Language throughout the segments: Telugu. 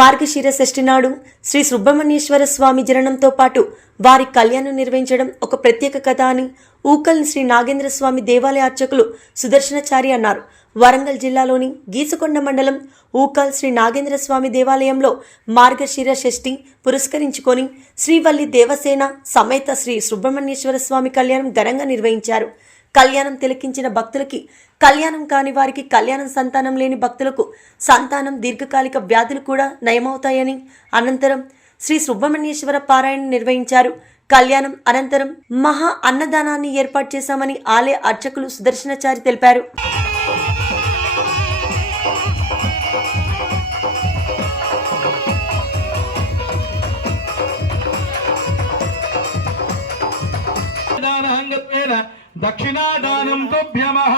మార్గశిర షష్ఠి నాడు శ్రీ సుబ్రహ్మణ్యేశ్వర స్వామి జననంతో పాటు వారి కళ్యాణం నిర్వహించడం ఒక ప్రత్యేక కథ అని ఊకల్ శ్రీ నాగేంద్ర స్వామి దేవాలయ అర్చకులు సుదర్శనాచారి అన్నారు. వరంగల్ జిల్లాలోని గీసుకొండ మండలం ఊకల్ శ్రీ నాగేంద్ర స్వామి దేవాలయంలో మార్గశిర షష్ఠి పురస్కరించుకొని శ్రీవల్లి దేవసేన సమేత శ్రీ సుబ్రహ్మణ్యేశ్వర స్వామి కళ్యాణం ఘనంగా నిర్వహించారు. కళ్యాణం తిలకించిన భక్తులకి, కళ్యాణం కాని వారికి, కళ్యాణం సంతానం లేని భక్తులకు సంతానం, దీర్ఘకాలిక వ్యాధులు కూడా నయమవుతాయని అనంతరం శ్రీ సుబ్రహ్మణ్యేశ్వర పారాయణ నిర్వహించారు. కళ్యాణం అనంతరం మహా అన్నదానాన్ని ఏర్పాటు చేశామని ఆలయ అర్చకులు సుదర్శనాచారి తెలిపారు. దక్షిణాదానం తుభ్యమః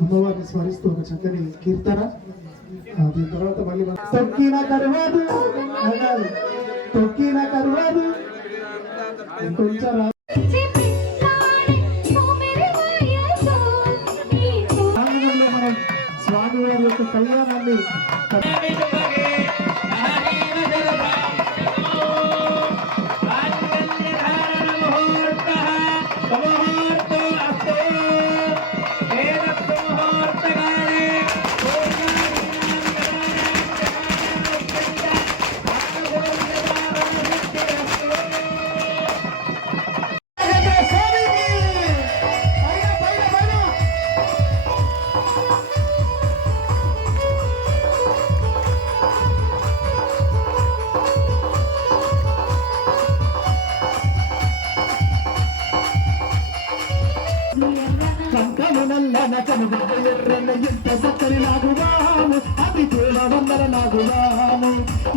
అమ్మవారిని స్మరిస్తూ ఒక చక్కని కీర్తన. దీని తర్వాత మళ్ళీ తొక్కిన కరువాదు కొంచెం మనం స్వామివారి యొక్క కళ్యాణాన్ని ఎంత సక్కని నాగువాము అది దేవమందర నాగువాము,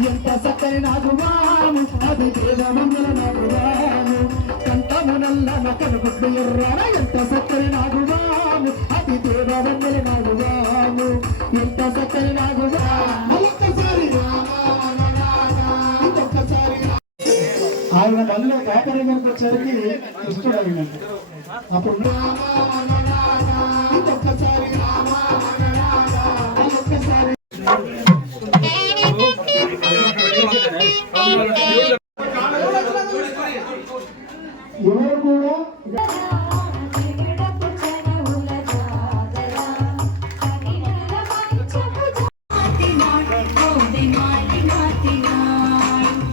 ఎంత సక్కని నాగువాము అది దేవమందర నాగువాము, కంఠమునల్ల కనుగుడ్డు ఎర్రన ఎంత సక్కని నాగువాము అది దేవమందర నాగువాము, ఎంత సక్కని నాగువాము. ఆయన మళ్ళీ కాకరి గారికి వచ్చేసరికి కృష్ణుడు అయిందండి. అప్పుడు ఒక్కసారి